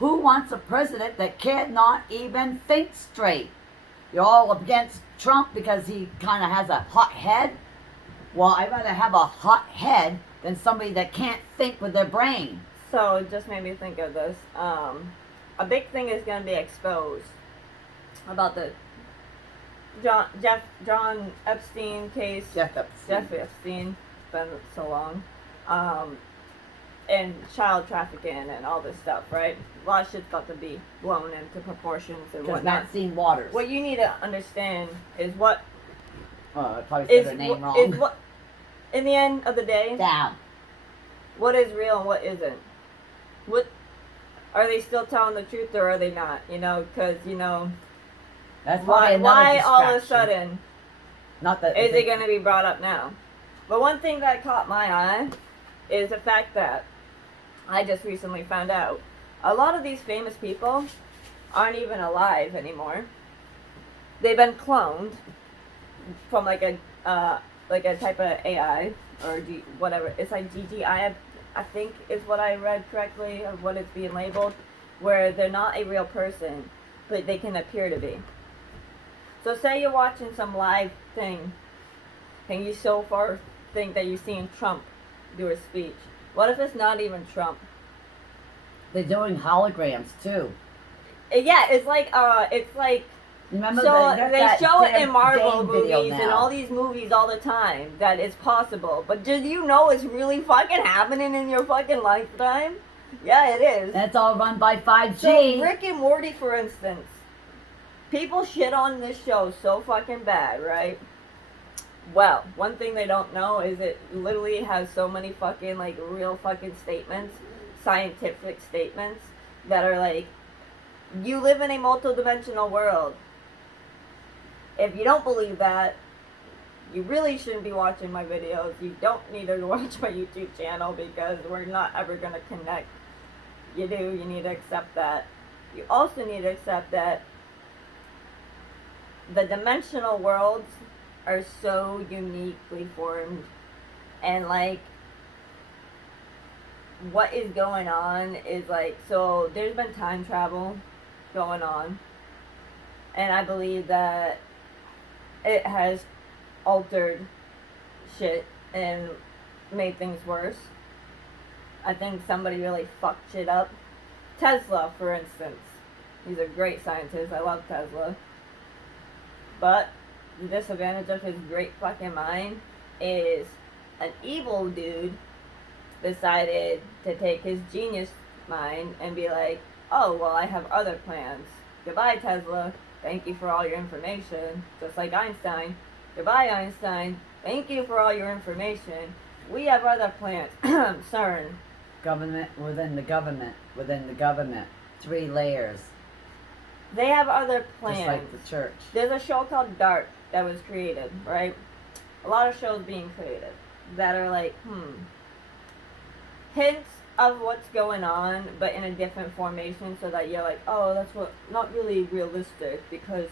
Who wants a president that cannot even think straight? You're all against Trump because he kind of has a hot head? Well, I'd rather have a hot head than somebody that can't think with their brain. So it just made me think of this. A big thing is going to be exposed about the John Epstein case. Jeff Epstein. Jeff Epstein. It's been so long. And child trafficking and all this stuff, right? A lot of shit's got to be blown into proportions and Because whatnot. Maxine Waters. What you need to understand is what I probably said her name wrong. is what, in the end of the day, Down. what is real and what isn't. What are they still telling the truth or are they not? You know, because That's why another all of a distraction. sudden Not that is it going to be brought up now? But one thing that caught my eye is the fact that I just recently found out a lot of these famous people aren't even alive anymore. They've been cloned from like a type of AI or whatever. It's like GGI, I think is what I read correctly of what it's being labeled, where they're not a real person, but they can appear to be. So say you're watching some live thing, and you so far think that you're seeing Trump do a speech. What if it's not even Trump? They're doing holograms too. Yeah, it's like Remember so they show it in damn Marvel game video movies and now. all these movies all the time that it's possible. But do you know it's really fucking happening in your fucking lifetime? Yeah, it is. That's all run by 5G. So Rick and Morty, for instance, people shit on this show so fucking bad, right? Well, one thing they don't know is it literally has so many fucking like real fucking statements, scientific statements that are like, you live in a multi-dimensional world. If you don't believe that, you really shouldn't be watching my videos. You don't need to watch my YouTube channel because we're not ever going to connect. You need to accept that. You also need to accept that the dimensional worlds are so uniquely formed, and like what is going on is like, so there's been time travel going on, and I believe that it has altered shit and made things worse. I think somebody really fucked shit up. Tesla, for instance, he's a great scientist. I love Tesla, but the disadvantage of his great fucking mind is an evil dude decided to take his genius mind and be like, oh, well, I have other plans. Goodbye, Tesla. Thank you for all your information. Just like Einstein. Goodbye, Einstein. Thank you for all your information. We have other plans. CERN. Government within the government within the government. 3 layers. They have other plans. Just like the church. There's a show called Dark that was created, right? A lot of shows being created that are like, hints of what's going on, but in a different formation, so that you're like, oh, that's what, not really realistic because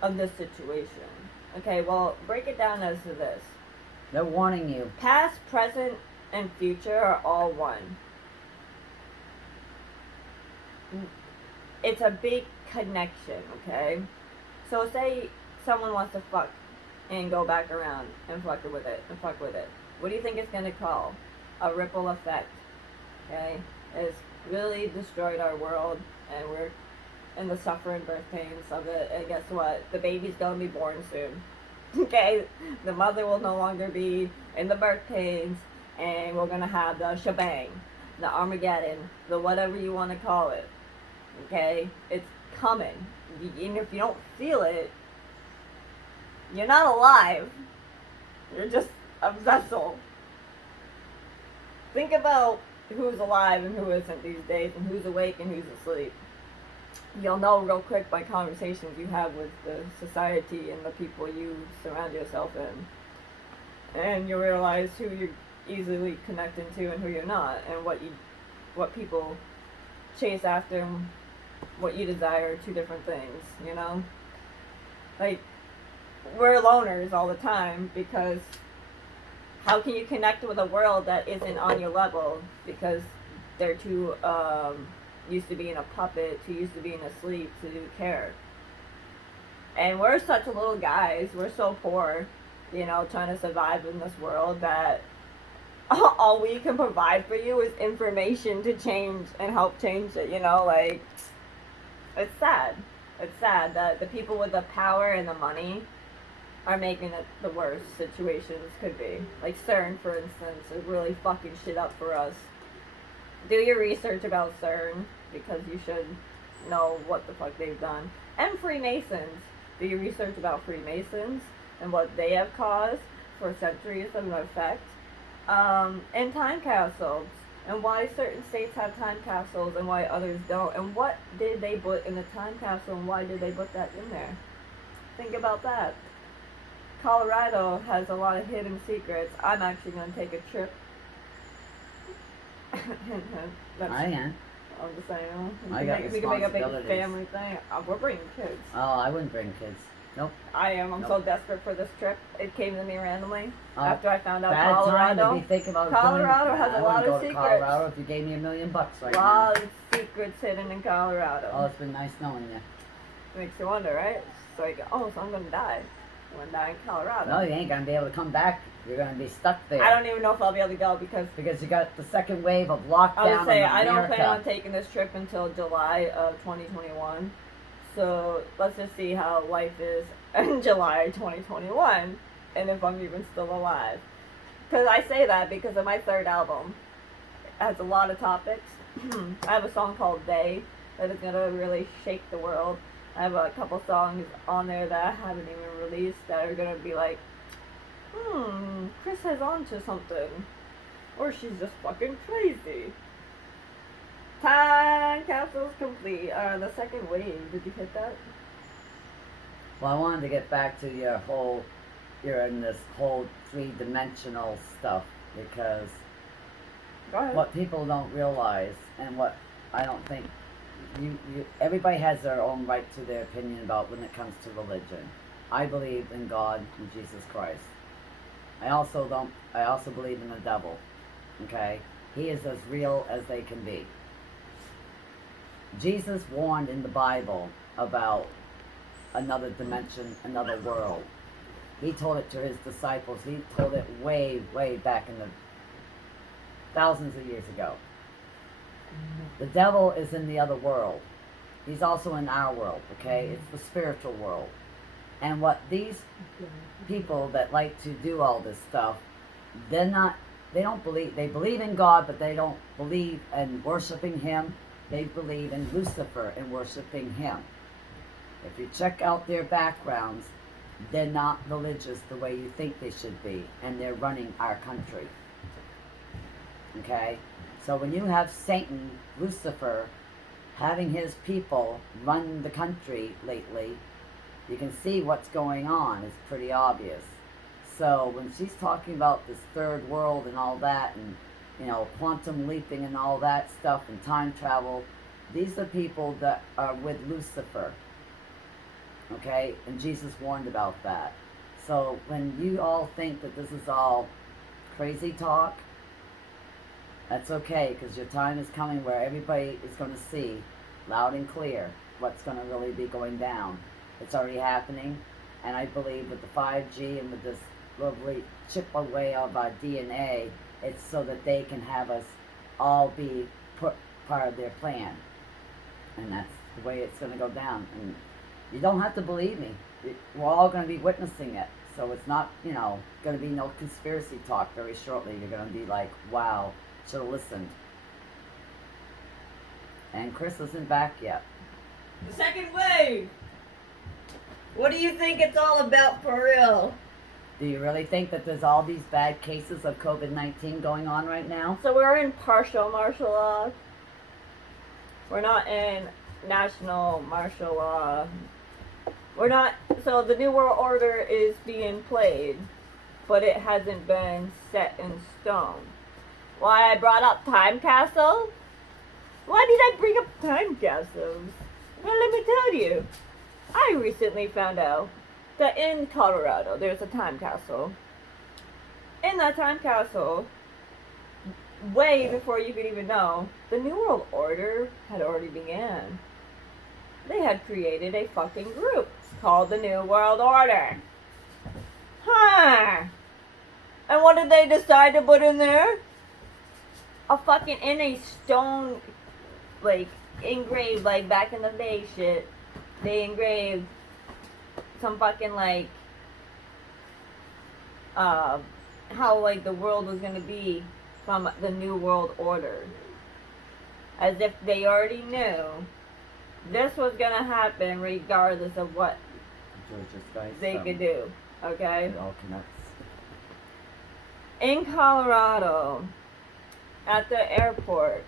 of this situation. Okay, well, break it down as to this. They're warning you. Past, present, and future are all one. It's a big connection, okay? So say someone wants to fuck and go back around and fuck with it. What do you think it's gonna call? A ripple effect. Okay? It's really destroyed our world, and we're in the suffering birth pains of it. And guess what? The baby's gonna be born soon. Okay? The mother will no longer be in the birth pains, and we're gonna have the shebang, the Armageddon, the whatever you want to call it. Okay? It's coming. And if you don't feel it, you're not alive. You're just a vessel. Think about who's alive and who isn't these days, and who's awake and who's asleep. You'll know real quick by conversations you have with the society and the people you surround yourself in. And you realize who you're easily connecting to and who you're not, and what people chase after and what you desire are 2 different things, you know? Like, we're loners all the time because how can you connect with a world that isn't on your level because they're too used to being a puppet to used to being asleep to care. And we're such little guys. We're so poor, trying to survive in this world that all we can provide for you is information to change and help change it. Like, it's sad. It's sad that the people with the power and the money are making it the worst situations could be. Like CERN, for instance, is really fucking shit up for us. Do your research about CERN, because you should know what the fuck they've done. And Freemasons. Do your research about Freemasons and what they have caused for centuries of effect. And time capsules. And why certain states have time capsules and why others don't. And what did they put in the time capsule and why did they put that in there? Think about that. Colorado has a lot of hidden secrets. I'm actually going to take a trip. I am. I'm just saying. We can make a big family thing. We're bringing kids. Oh, I wouldn't bring kids. Nope. I am. I'm nope. so desperate for this trip. It came to me randomly after I found out bad Colorado. Time to be thinking about Colorado doing, has a lot of secrets. Colorado if you gave me $1 million right now. A now. lot of secrets hidden in Colorado. Oh, it's been nice knowing you. Makes you wonder, right? So you go, so I'm gonna die. I'm gonna die in Colorado. No, you ain't gonna be able to come back. You're gonna be stuck there. I don't even know if I'll be able to go because you got the second wave of lockdown. I would say in I don't plan America. on taking this trip until July of 2021. So let's just see how life is in July 2021 and if I'm even still alive. Because I say that because of my third album. It has a lot of topics. I have a song called They that is going to really shake the world. I have a couple songs on there that I haven't even released that are going to be like, Chris has on to something. Or she's just fucking crazy. Time capsule's complete. The second wave, did you hit that? Well, I wanted to get back to you're in this whole three-dimensional stuff because what people don't realize and what I don't think everybody has their own right to their opinion about when it comes to religion. I believe in God and Jesus Christ. I also believe in the devil. Okay? He is as real as they can be. Jesus warned in the Bible about another dimension, another world. He told it to his disciples. He told it way, way back in the thousands of years ago. The devil is in the other world. He's also in our world, okay? It's the spiritual world. And what these people that like to do all this stuff, they believe in God, but they don't believe in worshiping him. They believe in Lucifer and worshiping him. If you check out their backgrounds, they're not religious the way you think they should be, and they're running our country. Okay? So when you have Satan, Lucifer, having his people run the country lately, you can see what's going on. It's pretty obvious. So when she's talking about this third world and all that, and quantum leaping and all that stuff and time travel, these are people that are with Lucifer. Okay? And Jesus warned about that. So when you all think that this is all crazy talk, that's okay, because your time is coming where everybody is going to see loud and clear what's going to really be going down. It's already happening, and I believe with the 5G and with this lovely chip away of our DNA, it's so that they can have us all be part of their plan. And that's the way it's going to go down. And you don't have to believe me. We're all going to be witnessing it. So it's not, going to be no conspiracy talk very shortly. You're going to be like, wow, should have listened. And Chris isn't back yet. The second wave! What do you think it's all about for real? Do you really think that there's all these bad cases of COVID-19 going on right now? So we're in partial martial law. We're not in national martial law. So the New World Order is being played, but it hasn't been set in stone. Why I brought up time capsules? Why did I bring up time capsules? Well, let me tell you. I recently found out that in Colorado there's a time capsule. In that time capsule, way before you could even know, the New World Order had already began. They had created a fucking group called the New World Order. Huh. And what did they decide to put in there? A fucking, in a stone, like, engraved, like, back in the day shit. They engraved some fucking, like, how, like, the world was gonna be from the New World Order. As if they already knew this was gonna happen regardless of what they could do. Okay? It all connects. In Colorado, at the airport,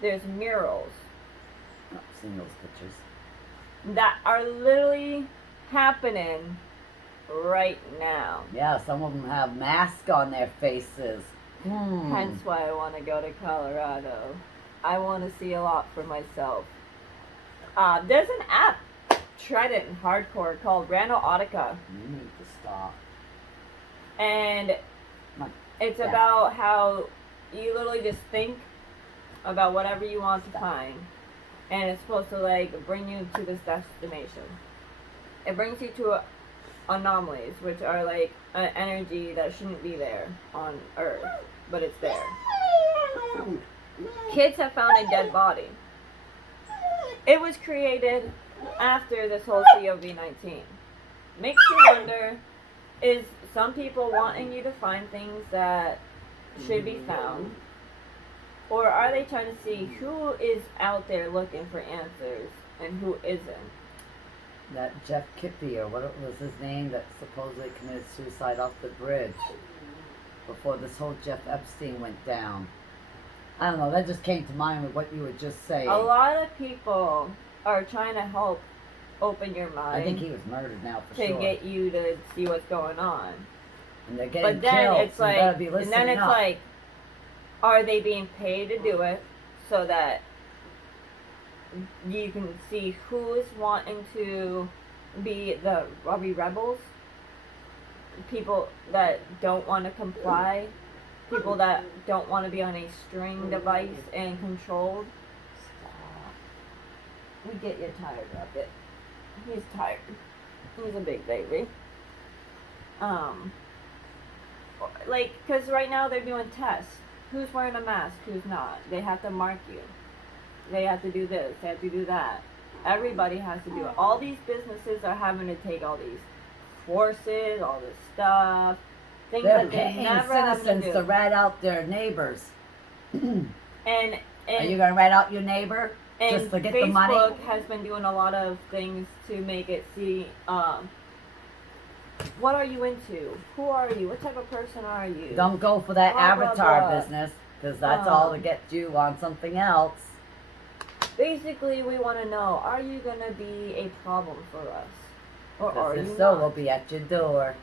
there's murals I've seen those pictures. that are literally happening right now. Yeah, some of them have masks on their faces. Hence why I want to go to Colorado. I want to see a lot for myself. There's an app, Trident Hardcore, called Randall-Autica. You need to stop. And it's Yeah. about how you literally just think about whatever you want to find. And it's supposed to, like, bring you to this destination. It brings you to anomalies, which are, like, an energy that shouldn't be there on Earth, but it's there. Kids have found a dead body. It was created after this whole COVID-19. Makes you wonder, is some people wanting you to find things that should be found? Or are they trying to see who is out there looking for answers and who isn't? That Jeff Kippy, or what was his name, that supposedly committed suicide off the bridge before this whole Jeff Epstein went down. I don't know, that just came to mind with what you were just saying. A lot of people are trying to help open your mind. I think he was murdered now for to sure. get you to see what's going on. And they're getting But then killed, it's so you like, better be and listening then it's up. like, are they being paid to do it so that you can see who is wanting to be the rebels? People that don't want to comply, people that don't want to be on a string device and controlled. We get you tired of it. He's tired. He's a big baby. Like, because right now they're doing tests. Who's wearing a mask? Who's not? They have to mark you. They have to do this. They have to do that. Everybody has to do it. All these businesses are having to take all these courses, all this stuff, things They're that they paying never have to citizens do. to rat out their neighbors. And Are you going to rat out your neighbor and just to get Facebook the money? has been doing a lot of things to make it see, what are you into? Who are you? What type of person are you? Don't go for that Blah, blah, avatar blah. business, because that's all to get you on something else. Basically, we want to know, are you going to be a problem for us? Or are Because you if so, not? we'll be at your door.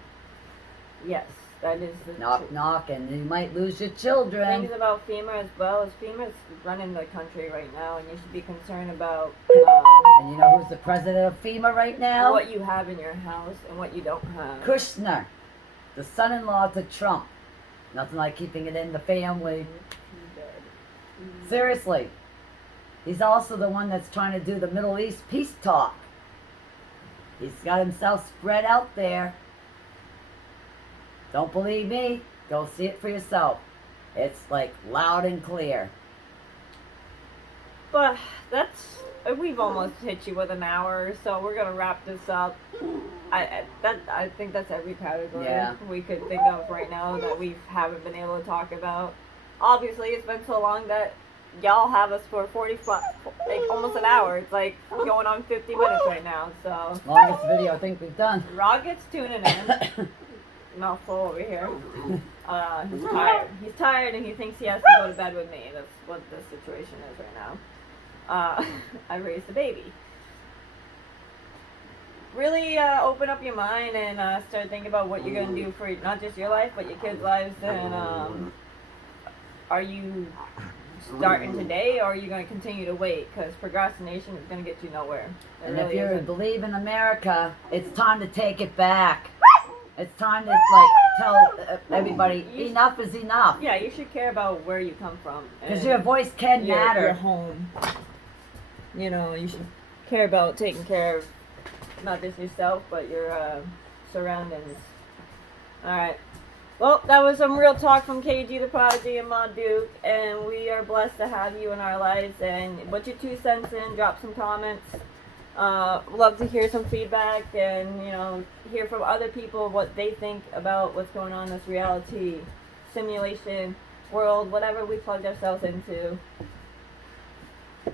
Yes, that is the Knock, truth. knock, and you might lose your children. Things about FEMA as well as FEMA's running the country right now, and you should be concerned about And you know who's the president of FEMA right now? what you have in your house and what you don't have. Kushner, the son-in-law to Trump. Nothing like keeping it in the family. Seriously. He's also the one that's trying to do the Middle East peace talk. He's got himself spread out there. Don't believe me? Go see it for yourself. It's like loud and clear. But we've almost hit you with an hour, so we're gonna wrap this up. I think that's every category we could think of right now that we haven't been able to talk about. Obviously, it's been so long that y'all have us for 45, like almost an hour. It's like going on 50 minutes right now. So Longest video I think we've done. Rocket's tuning in. Mouthful over here. He's tired. He's tired and he thinks he has to go to bed with me. That's what the situation is right now. I raised a baby. Really open up your mind and start thinking about what you're going to do for not just your life, but your kids' lives. And are you starting today, or are you going to continue to wait? Because procrastination is going to get you nowhere. It And really if you isn't. believe in America, it's time to take it back. It's time to like tell everybody You enough is enough. Yeah, you should care about where you come from. Because your voice can matter. Your home. You know, you should care about taking care of not just yourself, but your surroundings. Alright. Well, that was some real talk from KG the Prodigy and Maduke, and we are blessed to have you in our lives. And put your 2 cents in, drop some comments. Love to hear some feedback and, you know, hear from other people what they think about what's going on in this reality simulation world, whatever we plugged ourselves into.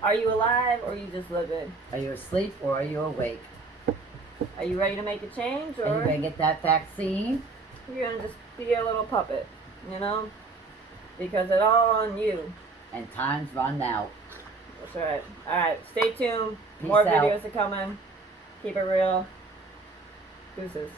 Are you alive or are you just living? Are you asleep or are you awake? Are you ready to make a change, or Are you going to get that vaccine? you're going to just be a little puppet, you know? Because it's all on you. And time's run out. That's right. Alright, stay tuned. Peace More out. videos are coming. Keep it real. Deuces.